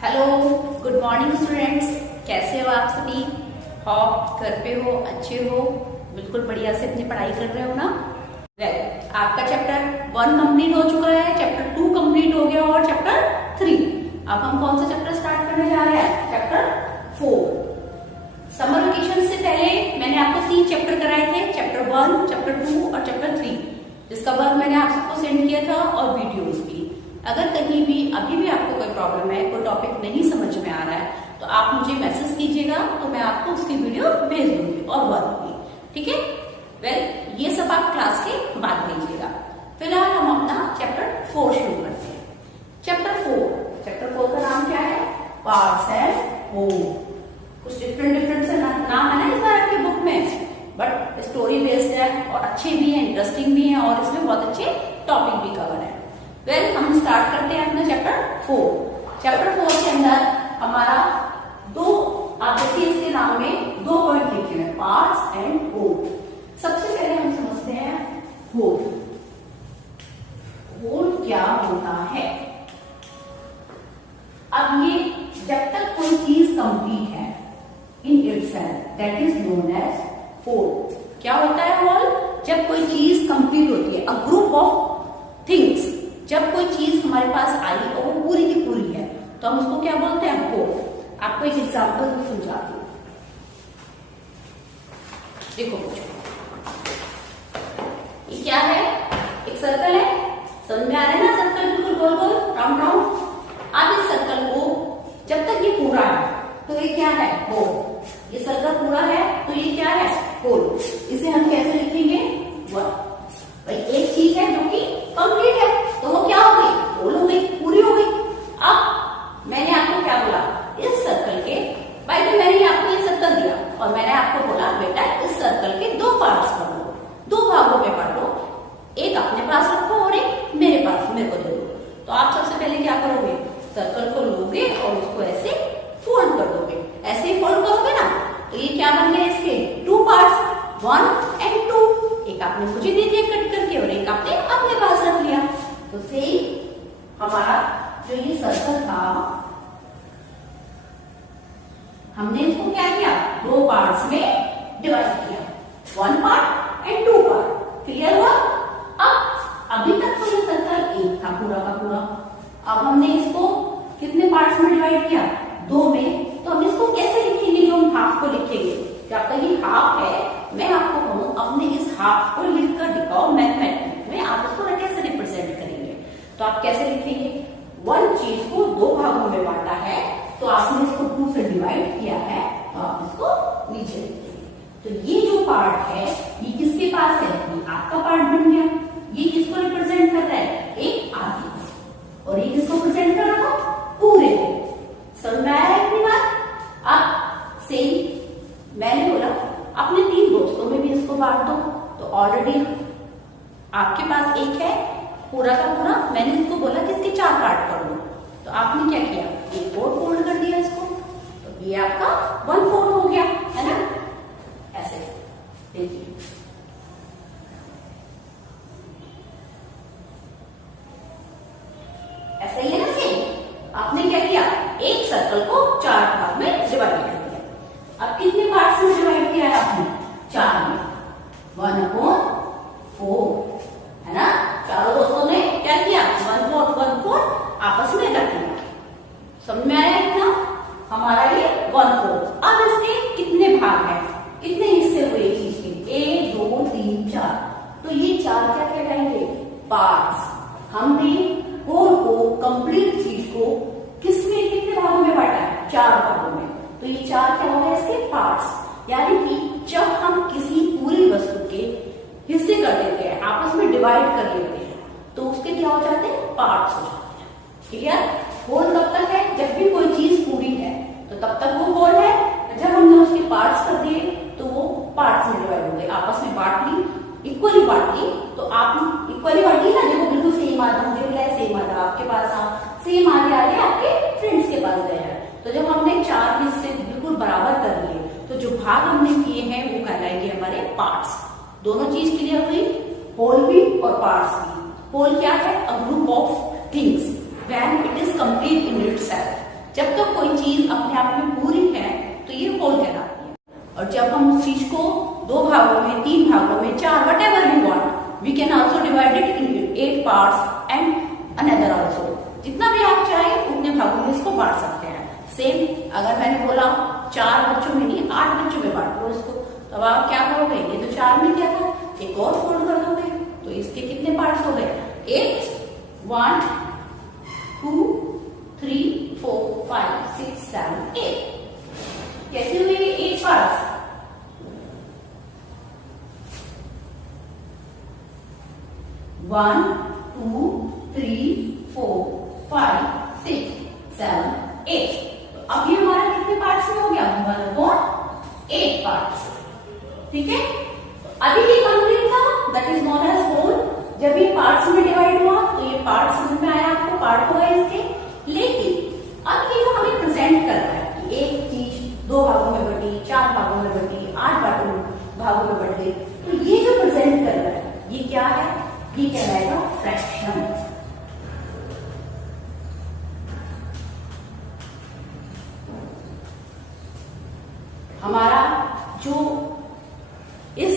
Hello, good morning students. कैसे हो आप सभी? होप घर पे हो, अच्छे हो, बिल्कुल बढ़िया से अपनी पढ़ाई कर रहे हो ना। वेल, आपका चैप्टर 1 कंप्लीट हो चुका है, चैप्टर 2 कंप्लीट हो गया और चैप्टर 3। अब हम कौन सा चैप्टर स्टार्ट करने जा रहे हैं? चैप्टर 4। समर वेकेशन से पहले मैंने आपको 3 चैप्टर कराए थे, चैप्टर 1, चैप्टर 2 और चैप्टर 3, जिसका वर्क मैंने आप सबको सेंड किया था और वीडियोस भी। अगर कहीं भी अभी भी आपको कोई प्रॉब्लम है, कोई टॉपिक नहीं समझ में आ रहा है, तो आप मुझे मैसेज कीजिएगा, तो मैं आपको उसकी वीडियो भेज दूंगी और वर्क भी। ठीक है? वेल, ये सब आप क्लास के बाद लीजिएगा। फिलहाल हम अपना चैप्टर 4 शुरू करते हैं। चैप्टर 4 का नाम क्या है? Parts and whole. कुछ डिफरेंट से नाम है ना इस बार आपकी बुक में, बट स्टोरी बेस्ड है और अच्छे भी है, इंटरेस्टिंग भी है और इसमें बहुत अच्छे टॉपिक भी कवर है। वेल, हम स्टार्ट करते हैं अपना चैप्टर 4। चैप्टर 4 के अंदर हमारा आप देखिए इसके नाम में 2 पॉइंट लिखे हैं, पार्ट्स एंड होल। सबसे पहले हम समझते हैं होल। होल क्या होता है? अब ये जब तक कोई चीज कंप्लीट है in itself, that is known as whole. क्या होता है होल? जब कोई चीज कंप्लीट होती है, अ ग्रुप ऑफ थिंग्स। जब कोई चीज हमारे पास आई और वो पूरी की पूरी है, तो हम उसको क्या बोलते हैं? होल। आपको एक एग्जांपल भी समझाती हूँ। देखो बच्चों, ये क्या है? एक सर्कल है, समझ में आ रहा है ना? सर्कल बिल्कुल गोल गोल, राउंड राउंड। अब इस सर्कल को जब तक ये पूरा है तो ये क्या है? होल। ये सर्कल पूरा है तो ये क्या है? होल। इसे हम कैसे लिखेंगे? भाई एक चीज है जो कि कंप्लीट है, तो वो क्या हो गई? होल हो गई, पूरी हो गई। अब मैंने आपको क्या बोला? इस सर्कल के, भाई तो मैंने आपको ये सर्कल दिया और मैंने आपको बोला बेटा इस सर्कल के 2 पार्ट्स कर लो, 2 भागों में बांटो, एक अपने पास रखो और एक मेरे पास, मेरे को दे दो। तो आप सबसे पहले क्या करोगे? सर्कल को लोगे और उसको ऐसे फोल्ड कर दोगे। ऐसे ही फोल्ड करोगे ना, तो ये क्या बन गए इसके? 2 पार्ट्स, 1 and 2। एक आपने मुझे दे दिया कट करके और एक आपने अपने पास रख लिया। तो सेम हमारा जो ये सर्कल था, हमने इसको क्या किया? 2 पार्ट्स में डिवाइड किया, 1 पार्ट एंड 2 पार्ट। क्लियर हुआ? अब अभी तक तो ये सर्कल एक था पूरा का पूरा। अब हमने इसको कितने पार्ट्स में डिवाइड किया? 2 में। तो हम इसको कैसे लिखेंगे? जो हम हाफ को लिखेंगे, जब तक ये हाफ है, मैं आपको कहूं अपने इस हाफ को लिखकर दिखाओ मैथमेटिक्स में, आप इसको कैसे रिप्रेजेंट करेंगे? तो आप कैसे लिखेंगे? 1 चीज को 2 भागों में बांटा है, तो आपने इसको 2 से डिवाइड किया है, तो आप इसको नीचे लिखेंगे। तो ये जो पार्ट है ये किसके पास है? ये आपका पार्ट बन गया। ये किसको रिप्रेजेंट कर रहा है? एक आधी को। और ये किसको प्रेजेंट कर रहा था? पूरे को। समझ में आया इतनी बात? अब सेम मैंने बोला अपने 3 दोस्तों में भी इसको बांट दो, तो ऑलरेडी आपके पास एक है पूरा का पूरा, मैंने इसको बोला कि इसके 4 पार्ट कर दो, तो आपने क्या किया? एक और फोल्ड कर दिया इसको, तो ये आपका 1/4 हो गया, है ना? ऐसे देखिए, ऐसा ही है ना? सेम आपने क्या किया? एक सर्कल को 4 भाग में डिवाइड कर दिया। अब कितने पार्ट्स में डिवाइड किया है आपने? 4 में। 1/4 है ना? चारों दोस्तों ने क्या किया? 1/4 आपस में रख लिया। समझ में आया इतना? हमारा ये 1/4। अब इसके कितने भाग हैं? कितने हिस्से हुए चीज के? 1 2 3 4। तो ये 4 क्या कहलाएंगे? पार्ट्स। हमने होल को, कंप्लीट चीज को किसमें, कितने भागों में बांटा है? 4 भागों में। तो ये 4 क्या हो गए इसके? पार्ट्स। यानी कि जब हम किसी पूरी वस्तु के हिस्से कर देते हैं, आपस में डिवाइड कर लेते हैं, तो उसके क्या हो जाते हैं? पार्ट्स हो जाते हैं। क्लियर? होल तब तक है जब भी कोई चीज पूरी है, तो तब तक वो होल है। जब हमने उसके पार्ट्स कर दिए तो वो पार्ट्स में डिवाइड हो गए, आपस में बांट ली, इक्वली बांट ली। तो आप इक्वली बांटी ना, देखो बिल्कुल सेम आधा मुझे मिला है, सेम आधा आपके पास था, सेम आधे आधे आपके फ्रेंड्स के पास गए हैं। तो जब हमने 4 हिस्से बिल्कुल बराबर कर लिए, तो जो भाग हमने किए हैं वो कहलाएंगे हमारे पार्ट्स। दोनों चीज क्लियर हुई? होल भी और पार्ट्स भी। होल क्या है? A group of things when it is complete in itself. जब तक कोई चीज अपने आप में पूरी है तो ये होल कहलाती है। और जब हम उस चीज को 2 भागों में, 3 भागों में, 4, whatever we want, we can also divide it in 8 parts and another also. जितना भी आप चाहें उतने भागों में इसको बांट सकते हैं। सेम अगर मैंने बोला 4 बच्चों में नहीं 8 बच्चों में बांट लो इसको, तब आप क्या करोगे, ये तो 4 में क्या था, एक और फोल्ड कर दोगे, तो इसके कितने पार्ट्स हो गए, 8, 1, 2, 3, 4, 5, 6, 7, 8। कैसे हुए 8 पार्ट्स, 1, 2, 3, 4, 5, 6, 7, 8। तो अब ये हमारा कितने पार्ट्स में हो गया, 1/8 पार्ट्स। ठीक है, अभी ये कंप्लीट था, that is known as whole. जब ये पार्ट्स में डिवाइड हुआ तो ये पार्ट्स समझ में आया आपको, पार्ट हो गए इसके। लेकिन अब ये जो हमें प्रेजेंट कर रहा है कि एक चीज 2 भागों में बटी, 4 भागों में बटी, 8 भागों में बट गई, तो ये जो प्रेजेंट कर रहा है ये क्या है, ये कहलाएगा फ्रैक्शन। हमारा जो इस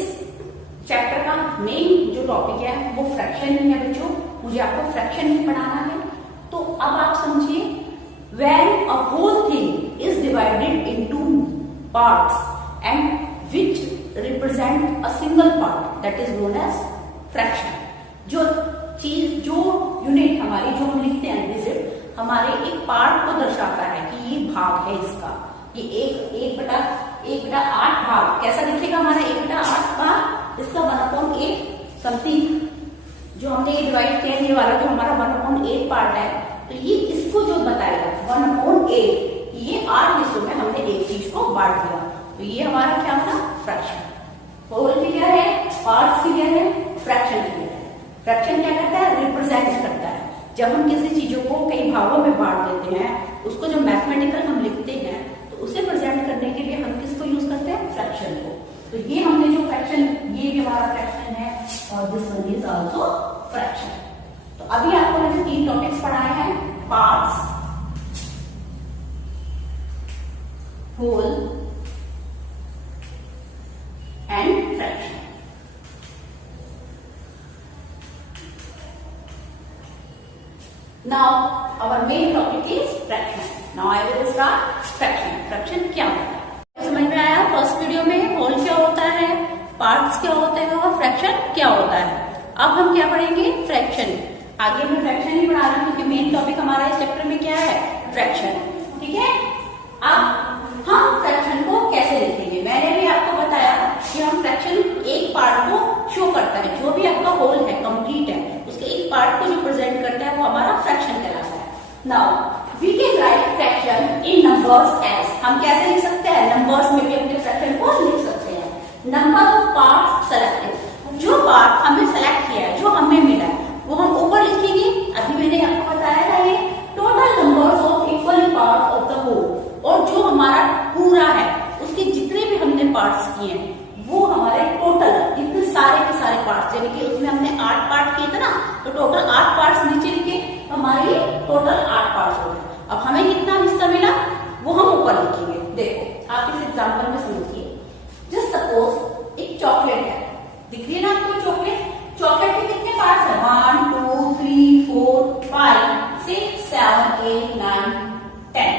चैप्टर का मेन जो टॉपिक है वो फ्रैक्शन ही है बच्चों, मुझे आपको फ्रैक्शन ही पढ़ाना है। तो अब आप समझिए, when a whole thing is divided into parts and which represent a single part, that is known as fraction. जो चीज, जो यूनिट हमारी, जो हम लिखते हैं डिजिट, हमारे एक पार्ट को दर्शाता है कि ये भाग है इसका, ये 1/8 भाग कैसा दिखेगा हमारा, 1/8 भाग इसका 1/8 समथिंग, जो हमने ये डिवाइड किया, ये वाला जो हमारा 1/8 पार्ट है, तो ये इसको जो बताएगा 1/8, ये 8 हिस्सों में हमने एक चीज को बांट दिया, तो ये हमारा क्या होगा, फ्रैक्शन। होल क्लियर है, पार्ट्स क्लियर है, फ्रैक्शन क्लियर है। फ्रैक्शन क्या करता है, रिप्रेजेंट करता है। जब हम किसी चीजों को कई भागों में बांट देते हैं, उसको जब मैथमेटिकल हम लिखते हैं तो उसे प्रेजेंट करने के लिए हम किसको यूज करते हैं, फ्रैक्शन को। तो ये हमने जो फ्रैक्शन, ये भी हमारा फ्रैक्शन है और this one is also fraction. तो अभी आपको मैंने 3 टॉपिक्स पढ़ाए हैं, parts, whole and fraction. Now our main topic is fraction. Now I will start fraction. Fraction क्या होता है, समझ में आया फर्स्ट वीडियो में, होल क्या होता है, पार्ट्स क्या होते हैं और फ्रैक्शन क्या होता है। अब हम क्या पढ़ेंगे, फ्रैक्शन। आगे मैं फ्रैक्शन ही पढ़ा रही हूँ क्योंकि मेन टॉपिक हमारा इस चैप्टर में क्या है, फ्रैक्शन। ठीक है, अब हम फ्रैक्शन को कैसे लिखेंगे, मैंने भी आपको बताया कि हम फ्रैक्शन एक पार्ट को शो करता है, जो भी आपका होल है, कंप्लीट है, उसके एक पार्ट को जो प्रेजेंट करता है वो हमारा फ्रैक्शन कहलाता है। Now we can write fraction in numbers as, हम कैसे लिख सकते हैं, नंबर्स में भी अपने फ्रैक्शन को लिख सकते हैं। नंबर ऑफ पार्ट्स सेलेक्टेड, जो पार्ट हमने सेलेक्ट किया है, जो हमें मिला है, वो हम ऊपर लिखेंगे। अभी मैंने आपको बताया था ये total numbers of equal parts of the whole, और जो हमारा पूरा है उसके जितने भी हमने पार्ट्स किए हैं वो हमारे टोटल इतने सारे के सारे पार्ट्स, यानी कि उसमें हमने 8 पार्ट किए थे ना, तो टोटल 8 पार्ट्स नीचे लिखे, हमारी टोटल 8 पार्ट्स हो गए। अब हमें कितना हिस्सा मिला वो हम ऊपर लिखेंगे। देखो आप इस एग्जांपल में समझिए, जस्ट सपोज एक चॉकलेट है, दिख रही है ना आपको चॉकलेट, चॉकलेट के कितने पार्ट्स है, 1, 2, 3, 4, 5, 6, 7, 8, 9, 10।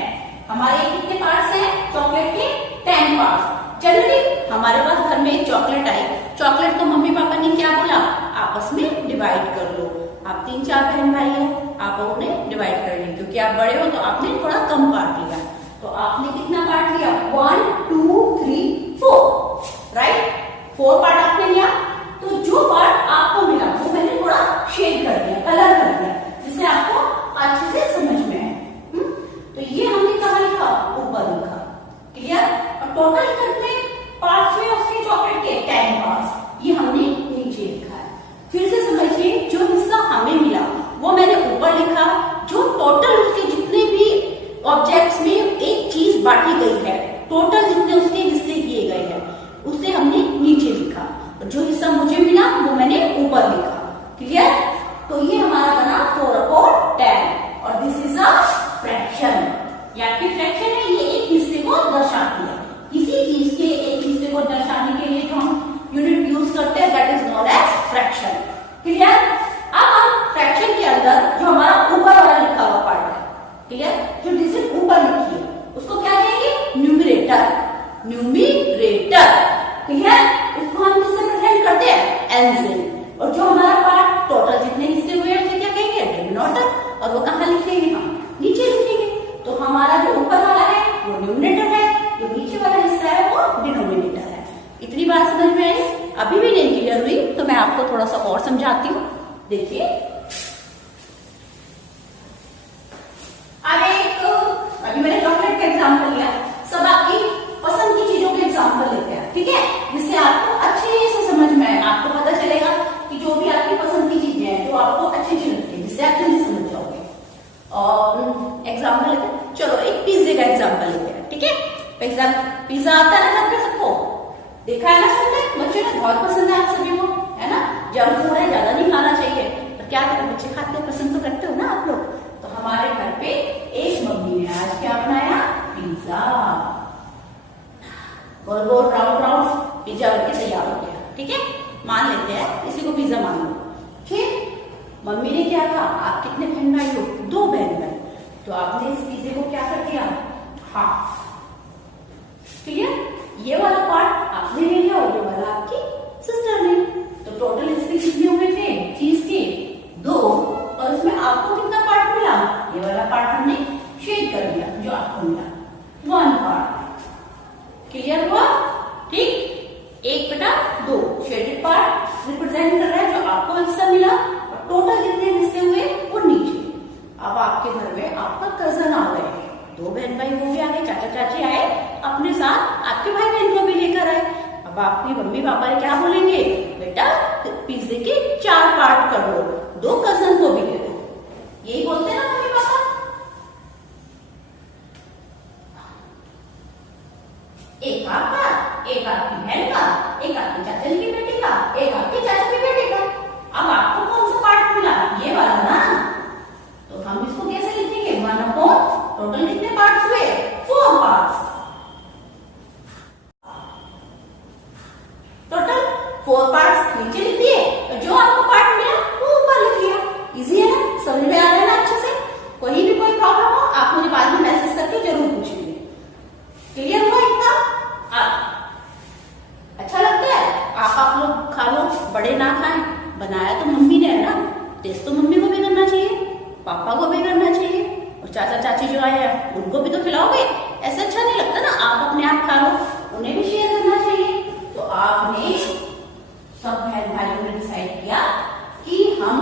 हमारे कितने पार्ट्स हैं चॉकलेट के, 10 पार्ट्स। जनरली हमारे पास घर में एक चॉकलेट आई, चॉकलेट को मम्मी पापा ने क्या बोला, आपस में डिवाइड कर लो। आप 3-4 बहन भाई हो, आप उन्हें डिवाइड कर लें, क्योंकि आप बड़े हो तो आपने थोड़ा कम पार्ट लिया, तो आपने कितना पार्ट लिया, 1, 2, 3, 4, राइट, 4 पार्ट आपने लिया। तो जो पार्ट आपको मिला वो मैंने थोड़ा शेड कर दिया, कलर कर दिया, जिससे आपको अच्छे से समझ में आए। तो ये हमने कहाँ लिखा, ऊपर लिखा, क्लियर। और टोटल कितने पार्ट्स हुए उसके चॉकलेट के, 10 पार्ट्स, ये हमने नीचे लिखा है। फिर से समझिए, जो हिस्सा हमें मिला वो मैंने ऊपर लिखा, जो टोटल उसके जितने भी ऑब्जेक्ट्स में एक चीज बांटी गई है, टोटल जितने उसके हिस्से किए गए हैं उसे हमने नीचे लिखा, और जो हिस्सा मुझे मिला वो मैंने ऊपर लिखा, क्लियर। तो ये हमारा बना 4/10 और दिस इज अ फ्रैक्शन। या फिर फ्रैक्शन है, ये एक हिस्से को दर्शाती है। किसी चीज के एक हिस्से को दर्शाने के लिए जो हम यूनिट यूज करते हैं that is known as fraction. Clear? अब हम फ्रैक्शन के अंदर जो हमारा ऊपर वाला लिखा हुआ पार्ट है, क्लियर, जो डिजिट ऊपर लिखी है उसको क्या कहेंगे? न्यूमरेटर। Numerator, clear? इसको हम किससे प्रेजेंट करते हैं? एन से। और जो हमारा पार्ट टोटल जितने हिस्से हुए हैं उसे क्या कहेंगे? डिनोमिनेटर। और वो कहाँ लिखेंगे? हम नीचे लिखेंगे। तो हमारा जो ऊपर वाला है वो न्यूमरेटर है, जो नीचे वाला हिस्सा है वो डिनोमिनेटर है। इतनी बात समझ में आई? अभी भी नहीं क्लियर हुई तो मैं आपको थोड़ा सा और समझाती हूँ। देखिए अभी मैंने चॉकलेट का एग्जाम्पल लिया, सब आपकी पसंद की चीजों के एग्जाम्पल लेते हैं, ठीक है, जिससे आपको अच्छे से समझ में आए। आपको पता चलेगा कि जो भी आपकी पसंद की चीजें हैं जो आपको अच्छी चीज लगती है, जिससे आप जल्दी समझ जाओगे। और एग्जाम्पल लेते हैं, चलो एक पिज्जे का एग्जाम्पल लेते हैं, ठीक है। पिज्जा आता है ना घर पे सबको, देखा है ना सबने, बच्चों ने बहुत पसंद है आप सभी को, है ना। जंक फूड है, ज्यादा नहीं खाना चाहिए, पर क्या करें, बच्चे खाते हैं, पसंद तो करते हो ना आप लोग। तो हमारे घर पे एक मम्मी ने आज क्या बनाया? पिज्जा। गोल गोल राउंड राउंड पिज्जा बनके तैयार हो गया, ठीक है, मान लेते हैं, इसी को पिज्जा मान लो। फिर मम्मी ने क्या कहा? आप कितने बहन भाई हो? 2 बहन भाई। तो आपने इस पिज्जे को क्या कर दिया? हाफ। क्लियर? ये वाला पार्ट आपने ले लिया और ये वाला आपकी सिस्टर ने। तो टोटल इसके कितने हुए थे चीज के? 2। और इसमें आपको कितना पार्ट मिला? ये वाला पार्ट हमने शेड कर दिया, जो आपको मिला 1 पार्ट। क्लियर हुआ? ठीक, 1/2 शेडेड पार्ट रिप्रेजेंट कर रहा है जो आपको हिस्सा मिला, और टोटल जितने हिस्से हुए वो नीचे। अब आपके घर में आपका कजन आ गए, 2 बहन भाई वो भी आ गए, चाचा चाची आए, अपने साथ आपके भाई बहन को भी लेकर आए। अब आपकी मम्मी पापा ने क्या बोलेंगे? बेटा पिज्जे के 4 पार्ट कर दो, 2 कजन को भी दे दो। यही बोलते हैं ना मम्मी पापा? एक आपका, एक आपकी बहन का, एक आपके चाचा जी की बेटी का, एक आपके चाचा के बेटे का। अब आपको कौन सा पार्ट मिला? ये वाला ना। तो हम इसको कैसे लिखेंगे? 1/4। टोटल कितने पार्ट्स हुए? 4 पार्ट्स। टोटल 4 पार्ट्स नीचे लिख दिए, और जो आपको पार्ट मिला वो ऊपर लिख लिया। इजी है ना? समझ में आ रहा है ना अच्छे से? कोई भी कोई प्रॉब्लम हो आप मुझे बाद में मैसेज करके जरूर पूछेंगे। क्लियर हुआ इतना? अच्छा लगता है? आप लोग खा लो, बड़े ना खाएं, बनाया तो मम्मी ने है ना, टेस्ट तो मम्मी को भी करना चाहिए, पापा को भी करना चाहिए, और चाचा चाची जो आए हैं उनको भी तो खिलाओगे। ऐसा अच्छा नहीं लगता ना आप अपने आप खा लो, उन्हें भी शेयर करना चाहिए। तो आपने सब बहन भाइयों ने डिसाइड किया कि हम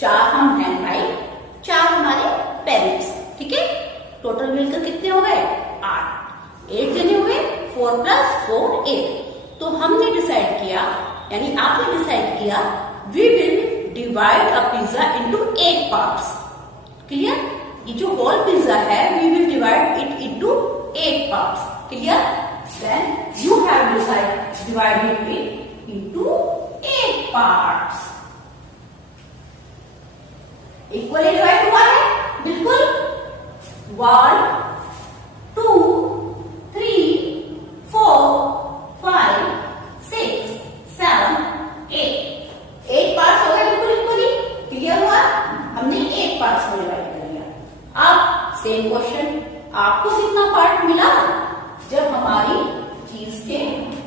बहन भाई, 4 हमारे पेरेंट्स, ठीक है। टोटल मिलकर कितने हो गए? 8 जने हुए, 4 + 4 8। तो हमने डिसाइड किया, यानी आपने डिसाइड किया, we will divide a pizza into 8 parts. Clear? ये जो होल पिज्जा है we will divide it into 8 parts. Clear? Then you have divided it into 8 parts. Equally divide हुआ है? बिल्कुल। 1 2 3 4 5 6 7 8 पार्ट्स हो गए, बिल्कुल इक्वली। क्लियर हुआ? हमने 8 पार्ट्स में डिवाइड कर लिया। अब सेम क्वेश्चन, आपको कितना पार्ट मिला जब हमारी चीज के?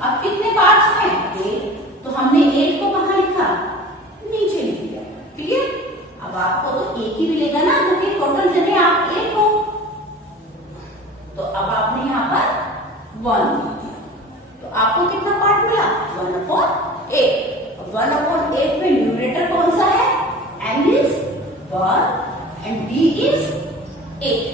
अब कितने पार्ट्स हैं? 8। तो हमने 8 को कहां लिखा? नीचे लिख दिया। क्लियर? अब आपको तो एक ही मिलेगा ना, क्योंकि टोटल जने आप 8 हो। तो अब आपने यहाँ पर 1 लिख दिया, तो आपको कितना पार्ट मिला? 1/8। 1/8 में न्यूमरेटर कौन सा है? n is 1 and d is 8।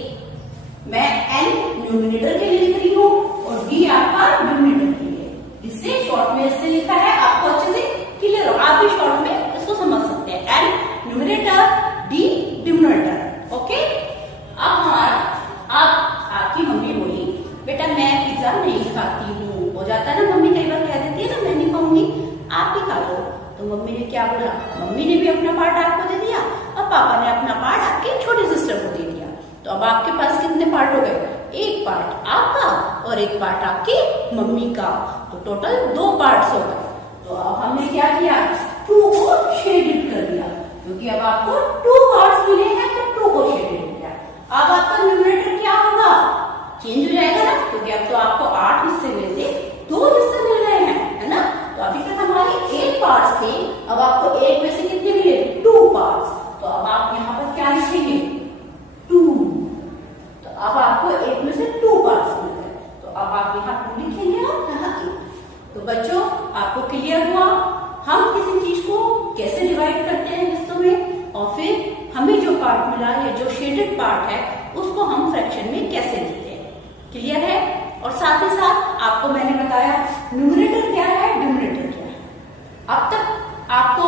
मैं n न्यूमरेटर के लिए लिख रही हूँ और d आपका डिनोमिनेटर के लिए। इससे शॉर्ट में इससे लिखा है, आपको अच्छे से क्लियर हो, आप भी शॉर्ट में इसको समझ सकते हैं। n numerator, d denominator. Okay? अब हमारा आपकी मम्मी बोली, बेटा मैं पिज्जा नहीं खाती हूँ। हो जाता है ना, मम्मी कई बार कह देती है ना मैं नहीं खाऊंगी, आप ही खा लो। तो मम्मी ने क्या बोला? मम्मी ने भी अपना पार्ट आपको दे दिया और पापा ने अपना पार्ट आपकी छोटी सिस्टर को दे दिया। तो अब आपके पास कितना कितने पार्ट हो गए, एक पार्ट आपका और एक पार्ट आपकी मम्मी का, तो टोटल 2 पार्ट्स हो गए। तो अब हमने क्या किया, 2 को शेडेड कर दिया, क्योंकि अब आपको 2 पार्ट्स मिले हैं तो 2 को शेडेड किया। अब आपका न्यूमरेटर क्या होगा, चेंज हो जाएगा ना, क्योंकि अब तो आपको 8 हिस्से में से 2 हिस्से मिल रहे हैं, है ना। तो अभी तक हमारे 8 पार्ट्स थे, अब आपको 8 में से कितने मिले, 2 पार्ट्स। तो अब आप यहाँ पर क्या लिखेंगे, 2। तो अब आपको 8 में से 2 पार्ट्स मिल गए, तो अब आप यहाँ 2 लिखेंगे और यहाँ 8। तो बच्चों आपको क्लियर हुआ हम किसी चीज को कैसे डिवाइड करते हैं हिस्सों में, और फिर हमें जो पार्ट मिला या जो शेडेड पार्ट है उसको हम फ्रैक्शन में कैसे लिखते हैं। क्लियर है। और साथ ही साथ आपको मैंने बताया न्यूमरेटर क्या है, डिनोमिनेटर क्या है। अब तक आपको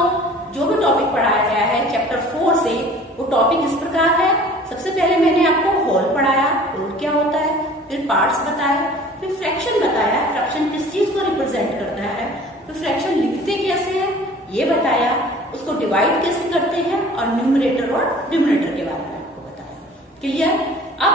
जो भी टॉपिक पढ़ाया गया है चैप्टर 4 से, वो टॉपिक इस प्रकार है। सबसे पहले मैंने आपको होल पढ़ाया, होल क्या होता है, फिर पार्ट्स बताए, फिर फ्रैक्शन बताया, फ्रैक्शन किस चीज को रिप्रेजेंट करता है, फिर फ्रैक्शन लिखते कैसे हैं ये बताया, उसको डिवाइड कैसे करते हैं, और न्यूमरेटर और डिनोमिनेटर के बारे में आपको बताया। क्लियर। अब